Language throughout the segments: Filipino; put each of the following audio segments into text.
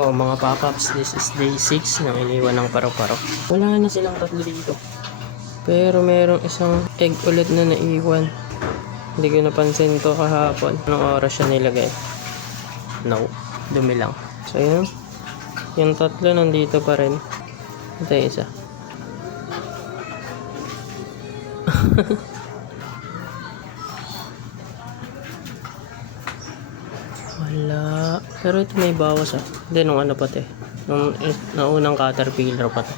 Oh mga papaps, this is day 6 ng iniwan ng paru-paro. Wala na silang tatlo dito. Pero merong isang egg ulit na naiwan. Hindi ko napansin to kahapon. Anong oras siya nilagay? No, dumi lang. So yun, yung tatlo nandito pa rin. Ito yung isa. Wala. Pero ito may bawas ah. Hindi, nung ano pati. Nung naunang caterpillar pa to.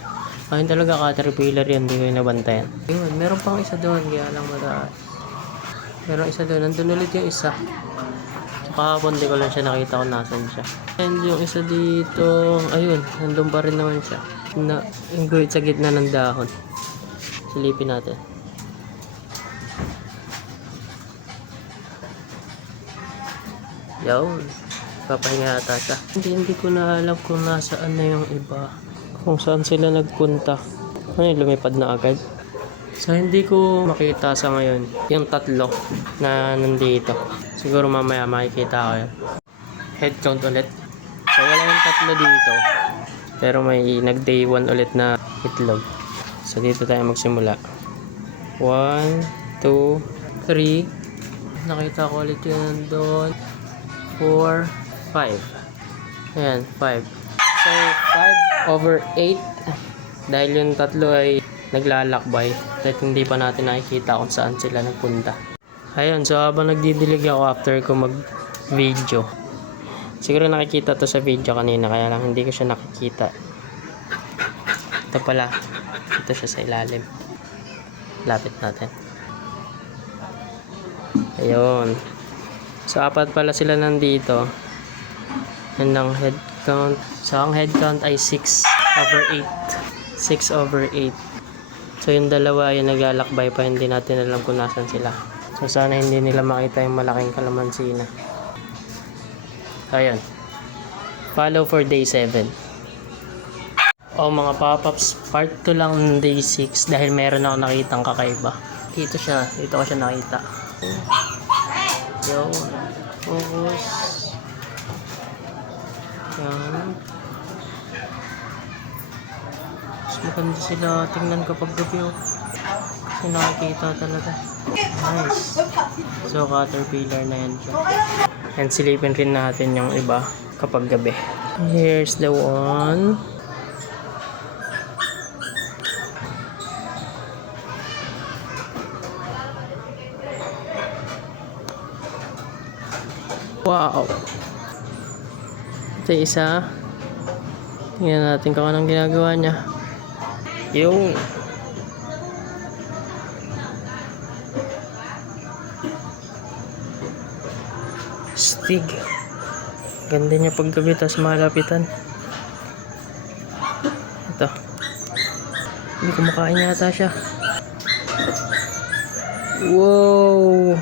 Ayun talaga caterpillar yan. Hindi ko yung nabantayan. Yun, meron pang isa doon. Kaya lang mataas. Meron isa doon. Nandun ulit yung isa. Kahapon di ko lang siya nakita kung nasan siya. And yung isa dito. Ayun, nandun pa rin naman siya. Yung guhit sa gitna ng dahon. Silipin natin. Yun, papahinga ata siya. Hindi ko na alam kung nasaan na yung iba. Kung saan sila nagpunta. Ano, lumipad na agad. So hindi ko makita sa ngayon yung tatlo na nandito. Siguro mamaya makikita ko yun. Head count ulit. So wala yung tatlo dito. Pero may nag day 1 ulit na itlog. So dito tayo magsimula. 1, 2, 3. Nakita ko ulit yun doon. 4, 5. Ayan, 5. So, 5/8. Dahil yung tatlo ay naglalakbay. Dahil hindi pa natin nakikita kung saan sila nagpunta. Ayun, so habang nagdidilig ako after ko mag-video. Siguro nakikita to sa video kanina, kaya lang hindi ko siya nakikita. Ito pala. Ito siya sa ilalim. Lapit natin. Ayun. So, 4 pala sila nandito. Yan ang head count. So, ang head count ay 6/8. 6/8. So, yung dalawa yung naglalakbay pa. Hindi natin alam kung nasan sila. So, sana hindi nila makita yung malaking kalamansi na. Ayan. Follow for day 7. Oh, mga pop-ups. Part 2 lang ng day 6. Dahil meron ako nakitang kakaiba. Dito siya. Dito ko siya nakita. Yo, focus. Yan. Mas maganda sila tingnan kapag gabi. Kasi nakikita talaga. Nice. So, caterpillar na yan siya. And silipin rin natin yung iba kapag gabi. Here's the one. Wow! Ito isa. Tingnan natin kung anong ginagawa niya. Yung stig. Ganda niya paggabi, tapos malapitan. Ito. Hindi kumakain yata siya. Wow!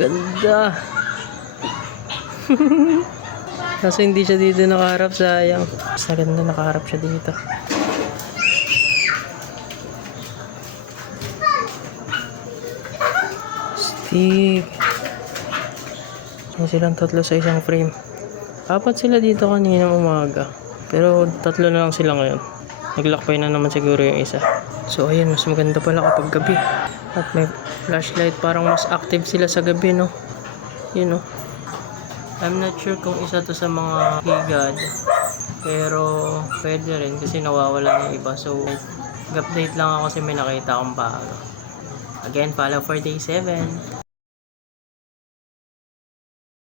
Ganda. Kaso hindi siya dito nakaharap, sayang. Sa ganda nakaharap siya dito. Stick. Silang tatlo sa isang frame. 4 sila dito kaninang umaga. Pero 3 na lang sila ngayon. Naglakbay na naman siguro yung isa. So ayun, mas maganda pala kapag gabi. At may flashlight, parang mas active sila sa gabi, no? Yun, no? I'm not sure kung isa to sa mga higad. Pero pwede rin kasi nawawala yung iba. So update lang ako kasi may nakita akong bago. Again, follow for day 7.